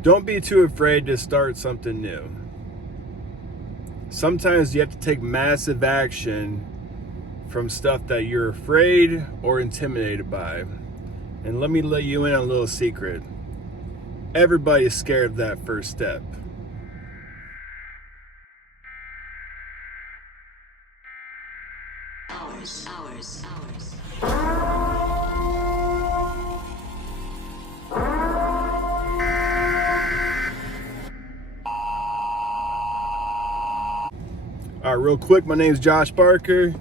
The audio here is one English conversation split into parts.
Don't be too afraid to start something new. Sometimes you have to take massive action from stuff that you're afraid or intimidated by. And let me let you in on a little secret. Everybody's scared of that first step. Hours. All right, real quick, my name's Josh Barker.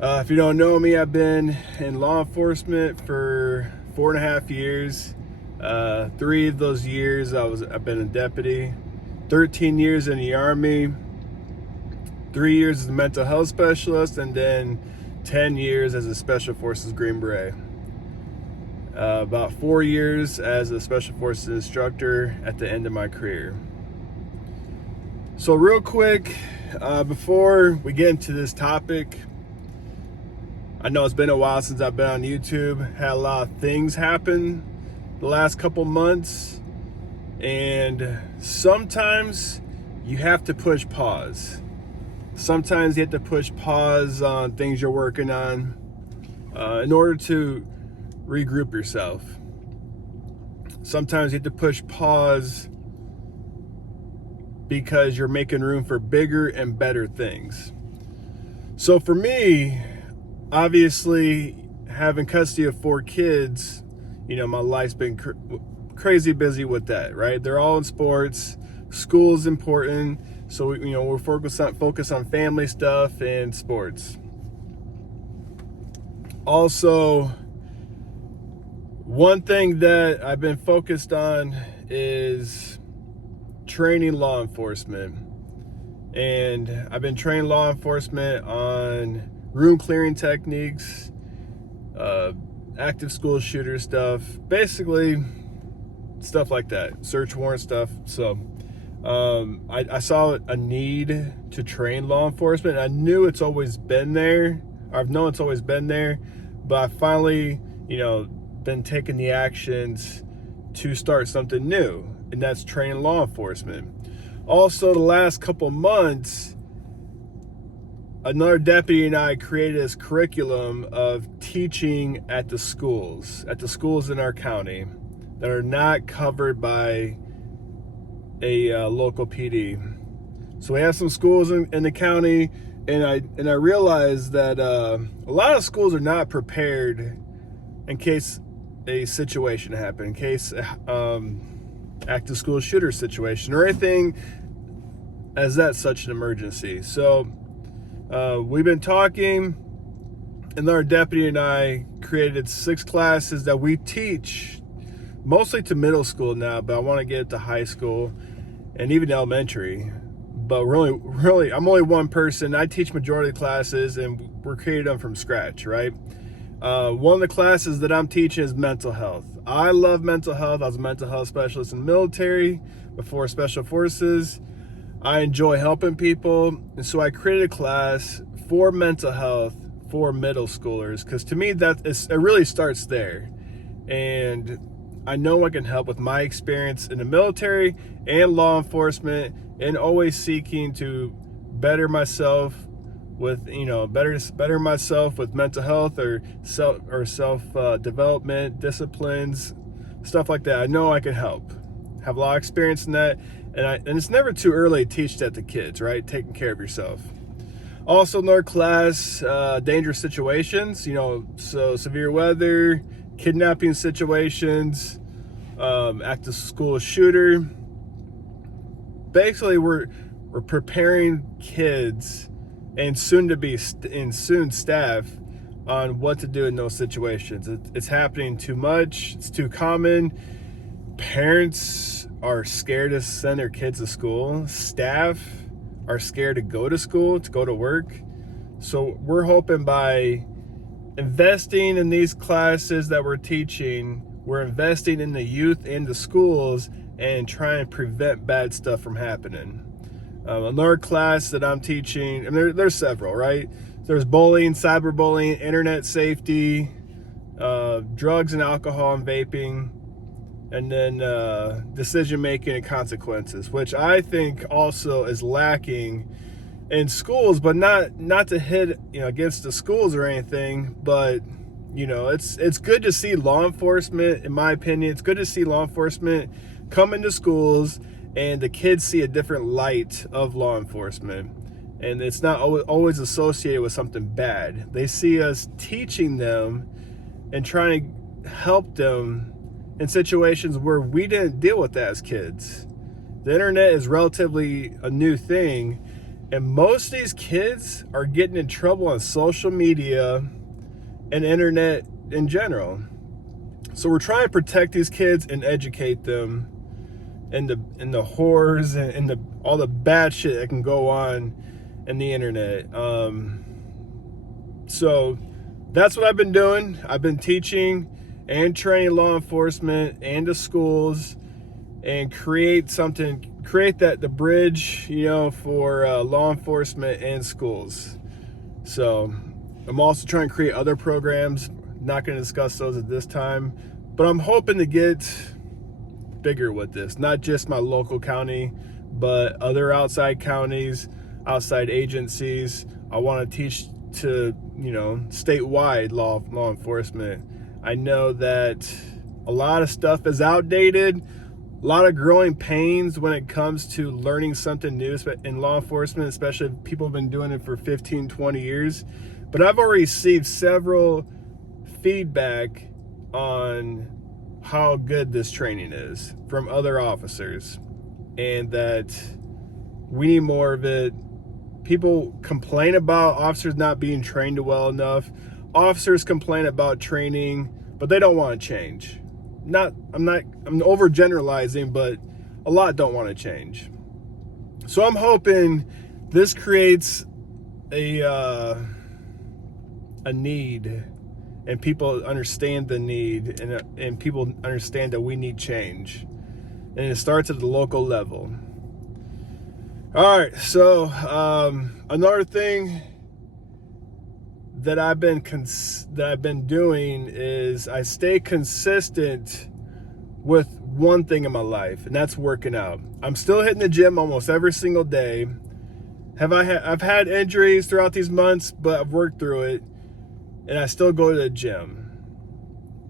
If you don't know me, I've been in law enforcement for 4.5 years. 3 of those years I've been a deputy. 13 years in the Army. 3 years as a mental health specialist, and then 10 years as a Special Forces Green Beret. About 4 years as a Special Forces instructor at the end of my career. So real quick, before we get into this topic, I know it's been a while since I've been on YouTube. Had a lot of things happen the last couple months, and sometimes you have to push pause. Sometimes you have to push pause on things you're working on in order to regroup yourself. Sometimes you have to push pause because you're making room for bigger and better things. So for me, obviously, having custody of 4 kids, my life's been crazy busy with that, right? They're all in sports. School's important. So, we're focused on family stuff and sports. Also, one thing that I've been focused on is training law enforcement. And I've been training law enforcement on room clearing techniques, active school shooter stuff, basically stuff like that, search warrant stuff. So I saw a need to train law enforcement. I knew it's always been there. I've known it's always been there, but I finally, been taking the actions to start something new, and that's training law enforcement. Also, the last couple months, another deputy and I created this curriculum of teaching at the schools in our county that are not covered by a local PD. So we have some schools in the county, and I realized that a lot of schools are not prepared in case a situation happened, in case active school shooter situation or anything as that's such an emergency. So we've been talking, and our deputy and I created 6 classes that we teach mostly to middle school now, but I want to get it to high school and even elementary. But really, I'm only one person. I teach majority of classes, and we're creating them from scratch, right? One of the classes that I'm teaching is mental health. I love mental health. I was a mental health specialist in the military before Special Forces. I enjoy helping people, and so I created a class for mental health for middle schoolers, because to me it really starts there. And I know I can help with my experience in the military and law enforcement, and always seeking to better myself with better myself with mental health or self development disciplines, stuff like that. I know I can help. Have a lot of experience in that, and it's never too early to teach that to kids, right? Taking care of yourself. Also, in our class, dangerous situations. So severe weather, kidnapping situations, active school shooter. Basically, we're preparing kids and soon staff on what to do in those situations. It's happening too much. It's too common. Parents are scared to send their kids to school. Staff are scared to go to school, to go to work. So we're hoping by investing in these classes that we're teaching, we're investing in the youth and the schools and trying to prevent bad stuff from happening. Another class that I'm teaching, and there's several, right? There's bullying, cyberbullying, internet safety, drugs and alcohol and vaping. and then decision making and consequences, which I think also is lacking in schools, but not to hit against the schools or anything, but it's good to see law enforcement. In my opinion, it's good to see law enforcement come into schools and the kids see a different light of law enforcement, and it's not always associated with something bad. They see us teaching them and trying to help them in situations where we didn't deal with that as kids. The internet is relatively a new thing, and most of these kids are getting in trouble on social media and internet in general. So we're trying to protect these kids and educate them in the horrors and all the bad shit that can go on in the internet. So that's what I've been doing. I've been teaching and training law enforcement and the schools, and create the bridge, for law enforcement and schools. So I'm also trying to create other programs. Not going to discuss those at this time, but I'm hoping to get bigger with this. Not just my local county, but other outside counties, outside agencies. I want to teach to, statewide law enforcement. I know that a lot of stuff is outdated, a lot of growing pains when it comes to learning something new in law enforcement, especially if people have been doing it for 15, 20 years. But I've already received several feedback on how good this training is from other officers, and that we need more of it. People complain about officers not being trained well enough. Officers complain about training, but they don't want to change. I'm overgeneralizing, but a lot don't want to change. So I'm hoping this creates a need, and people understand the need, and people understand that we need change, and it starts at the local level. All right, so another thing that I've been doing is I stay consistent with one thing in my life, and that's working out. I'm still hitting the gym almost every single day. I've had injuries throughout these months, but I've worked through it, and I still go to the gym.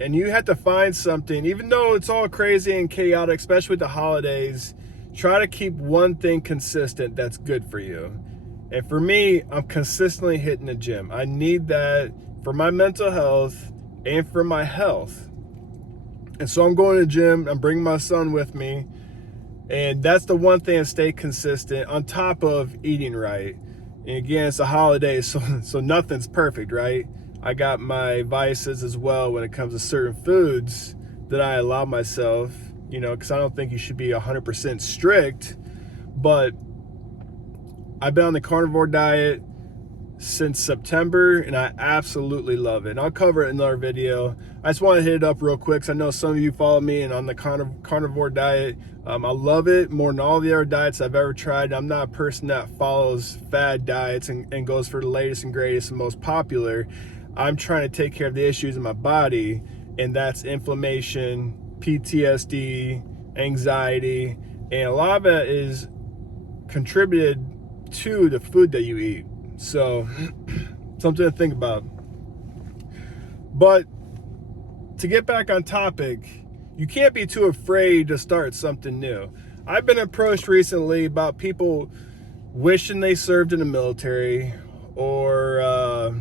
And you have to find something, even though it's all crazy and chaotic, especially with the holidays, try to keep one thing consistent that's good for you. And for me, I'm consistently hitting the gym. I need that for my mental health and for my health. And so I'm going to the gym. I'm bringing my son with me. And that's the one thing, stay consistent on top of eating right. And again, it's a holiday, so nothing's perfect, right? I got my vices as well when it comes to certain foods that I allow myself, because I don't think you should be 100% strict. But I've been on the carnivore diet since September, and I absolutely love it. And I'll cover it in another video. I just want to hit it up real quick, because I know some of you follow me and on the carnivore diet. I love it more than all the other diets I've ever tried. I'm not a person that follows fad diets and goes for the latest and greatest and most popular. I'm trying to take care of the issues in my body, and that's inflammation, PTSD, anxiety, and a lot of it is contributed to the food that you eat. So something to think about. But to get back on topic, you can't be too afraid to start something new. I've been approached recently about people wishing they served in the military, or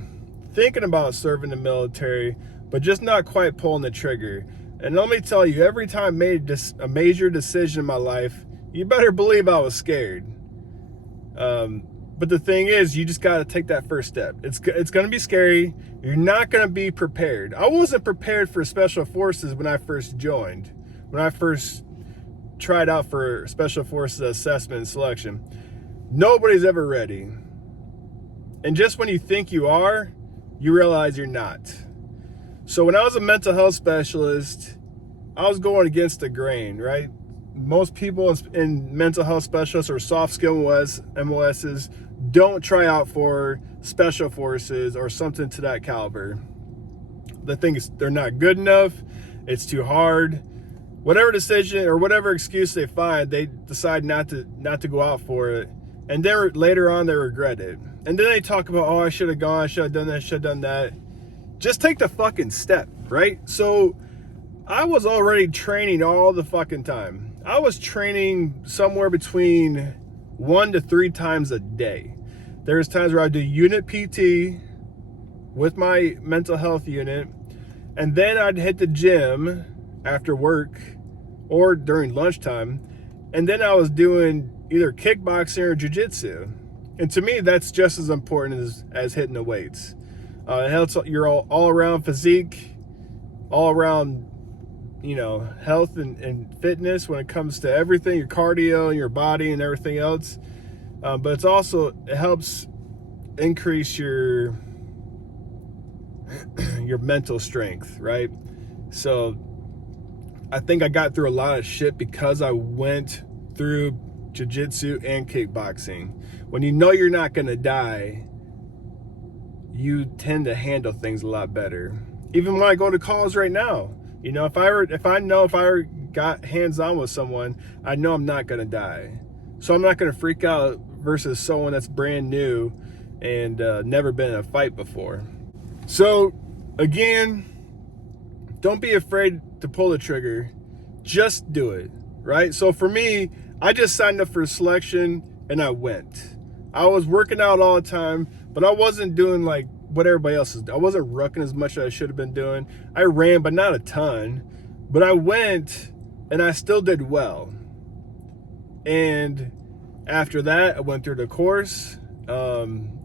thinking about serving in the military, but just not quite pulling the trigger. And let me tell you, every time I made a major decision in my life, you better believe I was scared. But the thing is, you just got to take that first step. It's going to be scary. You're not going to be prepared. I wasn't prepared for special forces when I first joined. When I first tried out for special forces assessment and selection. Nobody's ever ready. And just when you think you are, you realize you're not. So when I was a mental health specialist, I was going against the grain, right? Most people in mental health specialists or soft skill MOSs don't try out for special forces or something to that caliber. The thing is, they're not good enough. It's too hard. whatever decision or whatever excuse they find, they decide not to go out for it, and then later on they regret it. And then they talk about, oh, I should have gone, I should have done that, should have done that. Just take the fucking step, right? So I was already training all the fucking time. I was training somewhere between 1 to 3 times a day. There's times where I do unit PT with my mental health unit, and then I'd hit the gym after work or during lunchtime, and then I was doing either kickboxing or jiu-jitsu. And to me, that's just as important as hitting the weights. It helps your all around physique, all around, health and fitness when it comes to everything, your cardio and your body and everything else. But it helps increase your mental strength, right? So I think I got through a lot of shit because I went through jiu-jitsu and kickboxing. When you know you're not gonna die, you tend to handle things a lot better. Even when I go to calls right now, if I got hands-on with someone, I know I'm not gonna die. So I'm not gonna freak out versus someone that's brand new and never been in a fight before. So again, don't be afraid to pull the trigger. Just do it, right? So for me, I just signed up for a selection and I went. I was working out all the time, but I wasn't doing like what everybody else is doing. I wasn't rucking as much as I should have been doing. I ran, but not a ton. But I went and I still did well. And after that, I went through the course.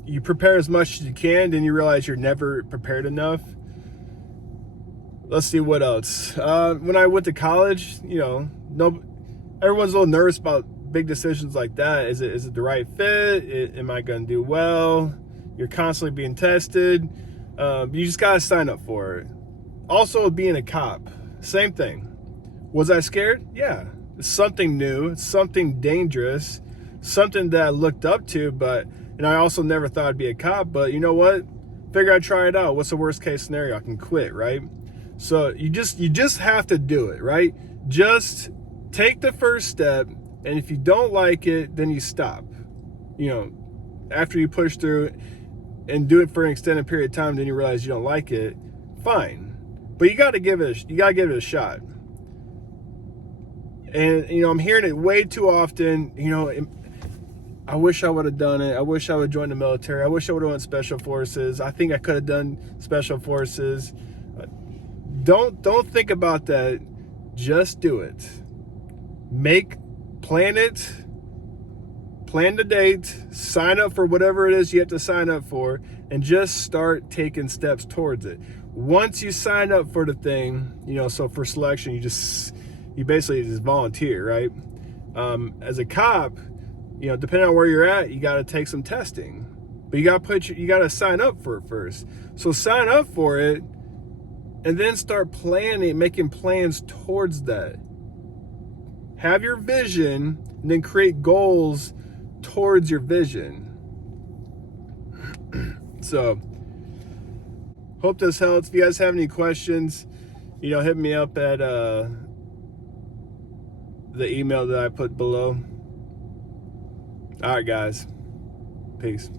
You prepare as much as you can, then you realize you're never prepared enough. Let's see what else. When I went to college, everyone's a little nervous about big decisions like that. Is it the right fit? Am I going to do well? You're constantly being tested. You just got to sign up for it. Also, being a cop, same thing. Was I scared? Yeah. It's something new. It's something dangerous. Something that I looked up to, and I also never thought I'd be a cop, but you know what? Figure I'd try it out. What's the worst case scenario? I can quit, right? So you just have to do it, right? Just take the first step, and if you don't like it, then you stop. After you push through and do it for an extended period of time, then you realize you don't like it, fine. But you gotta give it a shot. And I'm hearing it way too often, I wish I would have done it. I wish I would have joined the military. I wish I would have went special forces. I think I could have done special forces. Don't think about that. Just do it. Plan the date, sign up for whatever it is you have to sign up for, and just start taking steps towards it. Once you sign up for the thing, so for selection, you basically just volunteer, right? As a cop, depending on where you're at, you got to take some testing, but you got to sign up for it first. So sign up for it, and then start making plans towards that. Have your vision, and then create goals towards your vision. So, hope this helps. If you guys have any questions, hit me up at the email that I put below. All right, guys. Peace.